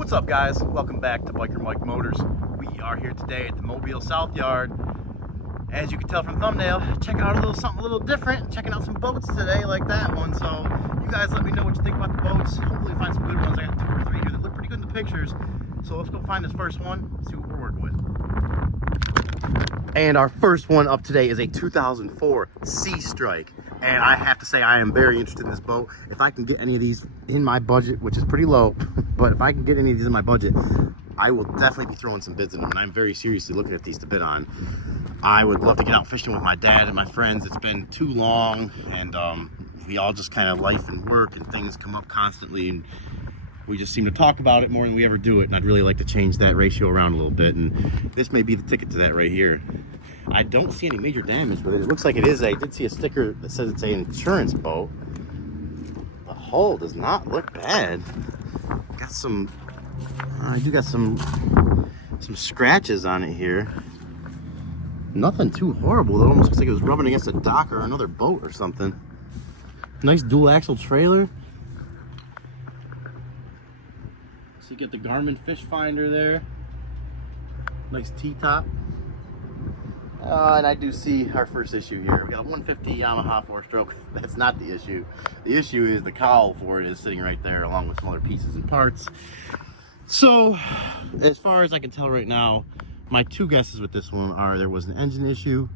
What's up, guys? Welcome back to Biker Mike Motors. We are here today at the Mobile South Yard. As you can tell from the thumbnail, check out something a little different. Checking out some boats today like that one. So you guys let me know what you think about the boats. Hopefully find some good ones. I got 2 or 3 here that look pretty good in the pictures. So let's go find this first one, see what we're working with. And our first one up today is a 2004 Seastrike. And I have to say, I am very interested in this boat. If I can get any of these in my budget, which is pretty low, but if I can get any of these in my budget, I will definitely be throwing some bids in them. And I'm very seriously looking at these to bid on. I would love to get out fishing with my dad and my friends. It's been too long, and we all just kind of life and work and things come up constantly, and we just seem to talk about it more than we ever do it. And I'd really like to change that ratio around a little bit, and this may be the ticket to that right here. I don't see any major damage, but it looks like it is. I did see a sticker that says it's an insurance boat. The hull does not look bad. Got some, I do got some scratches on it here. Nothing too horrible though. Almost looks like it was rubbing against a dock or another boat or something. Nice dual axle trailer. So you get the Garmin fish finder there. Nice T-top. And I do see our first issue here. We got a 150 Yamaha 4-stroke. That's not the issue. The issue is the cowl for it is sitting right there along with some other pieces and parts. So, as far as I can tell right now, my 2 guesses with this one are there was an engine issue,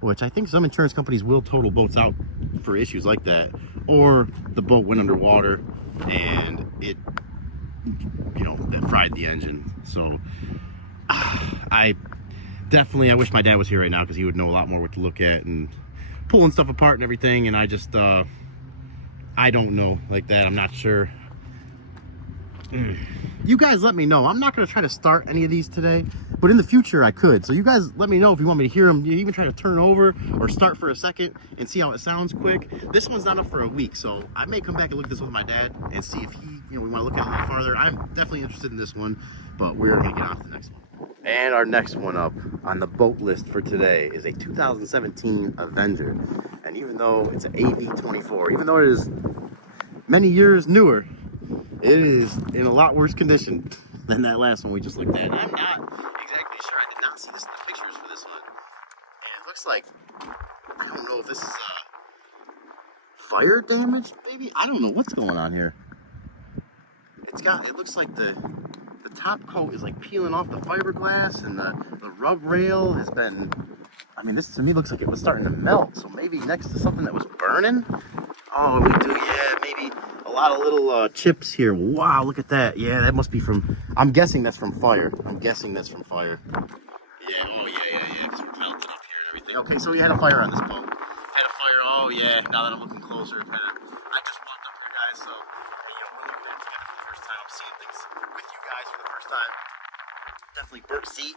which I think some insurance companies will total boats out for issues like that, or the boat went underwater and it fried the engine. So, I wish my dad was here right now because he would know a lot more what to look at and pulling stuff apart and everything. And I just, I don't know like that. I'm not sure. You guys let me know. I'm not going to try to start any of these today, but in the future I could. So you guys let me know if you want me to hear them. You even try to turn over or start for a second and see how it sounds quick. This one's not up for a week, so I may come back and look at this with my dad and see if we want to look at it a little farther. I'm definitely interested in this one, but we're going to get on to the next one. And our next one up on the boat list for today is a 2017 Avenger. And even though it's an AV24, even though it is many years newer, it is in a lot worse condition than that last one we just looked at. And I'm not exactly sure. I did not see this in the pictures for this one. And it looks like, I don't know if this is fire damage, maybe? I don't know what's going on here. It looks like the top coat is like peeling off the fiberglass, and the rub rail has been, I mean, this to me looks like it was starting to melt. So maybe next to something that was burning. Oh, we do, yeah, maybe a lot of little chips here. Wow, look at that. Yeah, that must be from, I'm guessing that's from fire. Yeah, oh yeah, because we're melting up here and everything. Okay, so we had a fire on this boat. Oh yeah, now that I'm looking closer, I just walked up here, guys, so we're looking at it together for the first time. I'm seeing things with you guys for the first time. Definitely burnt seat,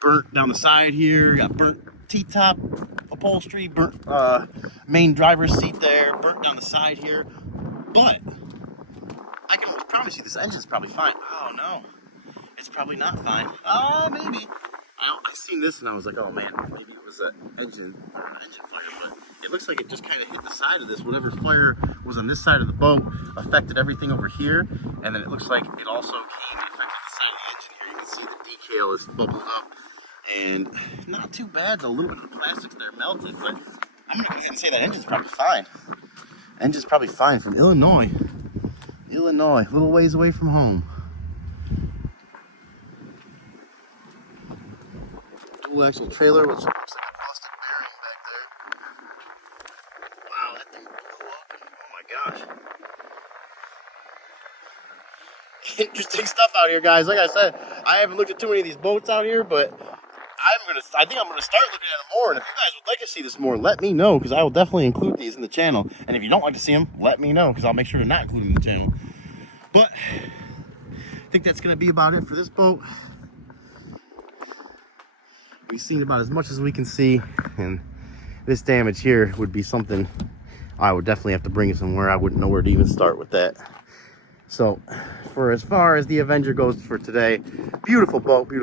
burnt down the side here, got burnt T-top upholstery, burnt main driver's seat there, burnt down the side here. But I can almost promise you this engine's probably fine. Oh no, it's probably not fine. Oh, maybe. I seen this and I was like, oh man, maybe it was an engine fire, but it looks like it just kind of hit the side of this. Whatever fire was on this side of the boat affected everything over here, and then it looks like it also affected the side of the engine here. You can see the decal is bubbled up, and not too bad. A little bit of the plastics there melted, but I'm gonna go ahead and say that engine's probably fine. Engine's probably fine from Illinois, a little ways away from home. Dual axle trailer, which looks like a busted bearing back there. Wow, that thing blew open. Oh my gosh. Interesting stuff out here, guys. Like I said, I haven't looked at too many of these boats out here, but I think I'm gonna start looking at them more. And if you guys would like to see this more, let me know, because I will definitely include these in the channel. And if you don't like to see them, let me know, because I'll make sure to not include them in the channel. But I think that's gonna be about it for this boat. We've seen about as much as we can see, and this damage here would be something I would definitely have to bring it somewhere. I wouldn't know where to even start with that. So for as far as the Avenger goes for today, beautiful boat. A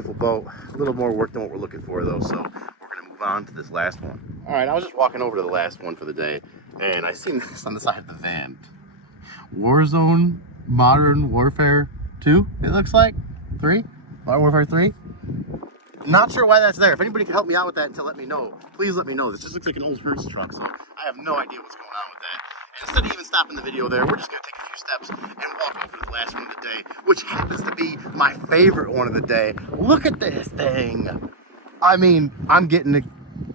little more work than what we're looking for though, so we're gonna move on to this last one. All right, I was just walking over to the last one for the day, and I seen this on the side of the van. Warzone Modern Warfare 2, it looks like. 3, Modern Warfare 3. Not sure why that's there. If anybody can help me out with that to let me know, please let me know. This just looks like an old Hertz truck, so I have no idea what's going on with that. And instead of even stopping the video there, we're just going to take a few steps and walk over to the last one of the day, which happens to be my favorite one of the day. Look at this thing. I mean, I'm getting it.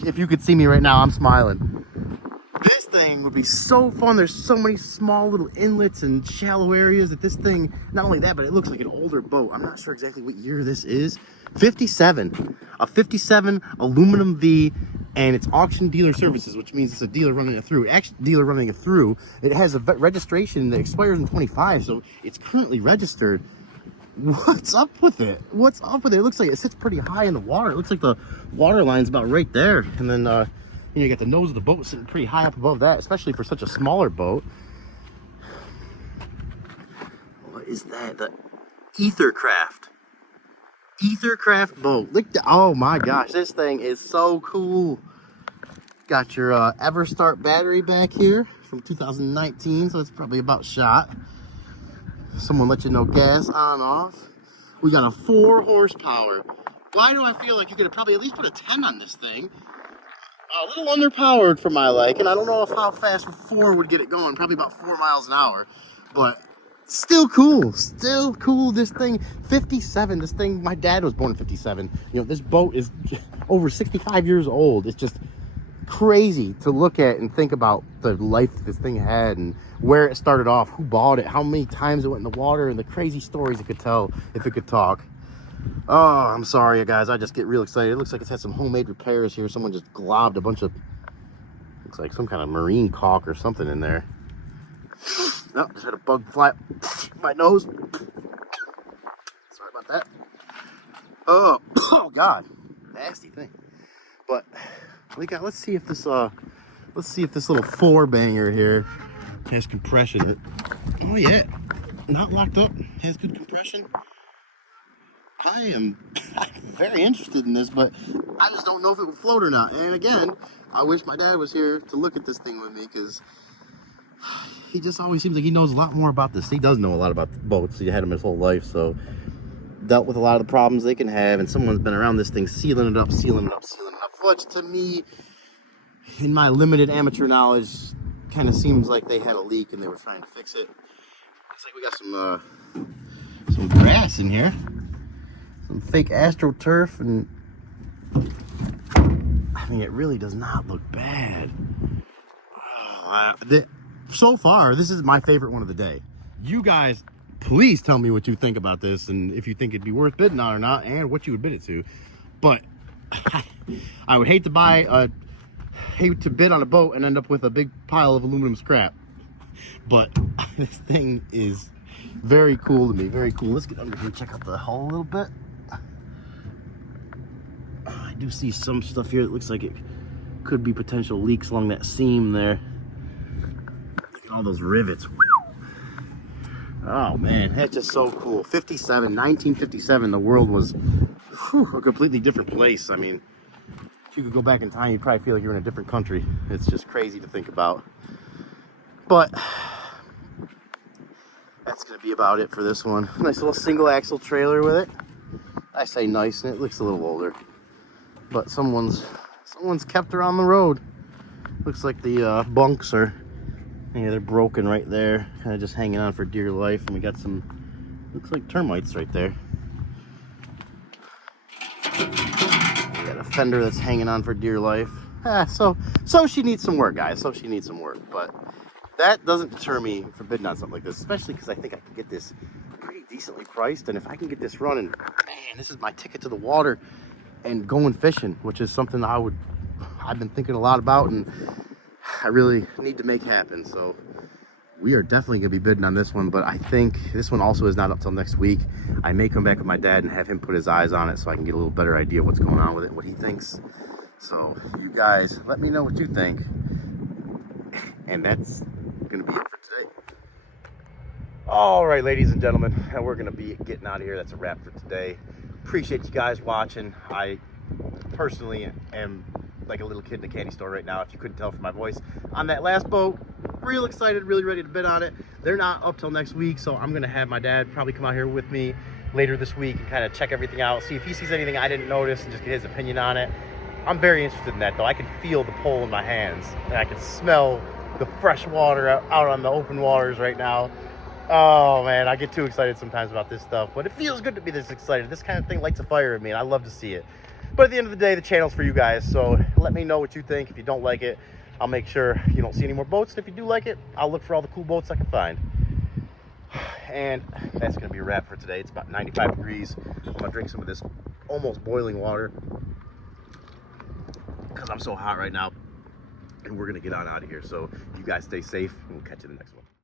If you could see me right now, I'm smiling. This thing would be so fun. There's so many small little inlets and shallow areas that this thing, not only that, but it looks like an older boat. I'm not sure exactly what year this is. 57. A 57 aluminum V, and it's auction dealer services, which means it's a dealer running it through. Actually, dealer running it through. It has a registration that expires in 25, so it's currently registered. What's up with it? What's up with it? It looks like it sits pretty high in the water. It looks like the water line's about right there. And then, you got the nose of the boat sitting pretty high up above that, especially for such a smaller boat. What is that? The Aethercraft. Aethercraft boat. Look, oh my gosh, this thing is so cool. Got your Everstart battery back here from 2019, so it's probably about shot. Someone let you know gas on off. We got a 4 horsepower. Why do I feel like you could have probably at least put a 10 on this thing? A little underpowered for my liking. I don't know how fast 4 would get it going. Probably about 4 miles an hour. But still cool. Still cool. This thing, 57. This thing, my dad was born in 57. You know, this boat is over 65 years old. It's just crazy to look at and think about the life this thing had and where it started off, who bought it, how many times it went in the water, and the crazy stories it could tell if it could talk. Oh, I'm sorry, guys. I just get real excited. It looks like it's had some homemade repairs here. Someone just globbed a bunch of, looks like some kind of marine caulk or something in there. No, just had a bug fly my nose. Sorry about that. Oh, oh God, nasty thing. But let's see if this little 4 banger here has compression. Oh yeah, not locked up. Has good compression. I'm very interested in this, but I just don't know if it will float or not. And again, I wish my dad was here to look at this thing with me, because he just always seems like he knows a lot more about this. He does know a lot about boats. He had them his whole life, so dealt with a lot of the problems they can have. And someone's been around this thing sealing it up, which to me, in my limited amateur knowledge, kind of seems like they had a leak and they were trying to fix it. Looks like we got some grass in here. Some fake AstroTurf, and I mean, it really does not look bad. So far, this is my favorite one of the day. You guys, please tell me what you think about this, and if you think it'd be worth bidding on or not, and what you would bid it to. But I would hate to bid on a boat and end up with a big pile of aluminum scrap. But this thing is very cool to me. Very cool. Let's get under here and check out the hull a little bit. I do see some stuff here that looks like it could be potential leaks along that seam there. Look at all those rivets. Oh man, that's just so cool. 1957, the world was a completely different place. I mean, if you could go back in time, you'd probably feel like you're in a different country. It's just crazy to think about. But that's gonna be about it for this one. Nice little single axle trailer with it. I say nice, and it looks a little older. But someone's kept her on the road. Looks like the bunks are, yeah, they're broken right there, kind of just hanging on for dear life. And we got some, looks like termites right there. Got a fender that's hanging on for dear life. So she needs some work, guys. So she needs some work. But that doesn't deter me from bidding on something like this, especially because I think I can get this pretty decently priced. And if I can get this running, man, this is my ticket to the water and going fishing, which is something I've been thinking a lot about, and I really need to make happen. So we are definitely gonna be bidding on this one, but I think this one also is not up till next week. I may come back with my dad and have him put his eyes on it so I can get a little better idea of what's going on with it, what he thinks. So you guys, let me know what you think. And that's gonna be it for today. All right, ladies and gentlemen, we're gonna be getting out of here. That's a wrap for today. Appreciate you guys watching. I personally am like a little kid in a candy store right now, if you couldn't tell from my voice. On that last boat, real excited, really ready to bid on it. They're not up till next week, so I'm gonna have my dad probably come out here with me later this week and kind of check everything out, see if he sees anything I didn't notice and just get his opinion on it. I'm very interested in that though. I can feel the pull in my hands and I can smell the fresh water out on the open waters right now. Oh man, I get too excited sometimes about this stuff, but it feels good to be this excited. This kind of thing lights a fire in me and I love to see it. But at the end of the day, the channel's for you guys, so let me know what you think. If you don't like it, I'll make sure you don't see any more boats. And if you do like it, I'll look for all the cool boats I can find. And that's gonna be a wrap for today. It's about 95 degrees. I'm gonna drink some of this almost boiling water because I'm so hot right now. And we're gonna get on out of here. So you guys stay safe and we'll catch you in the next one.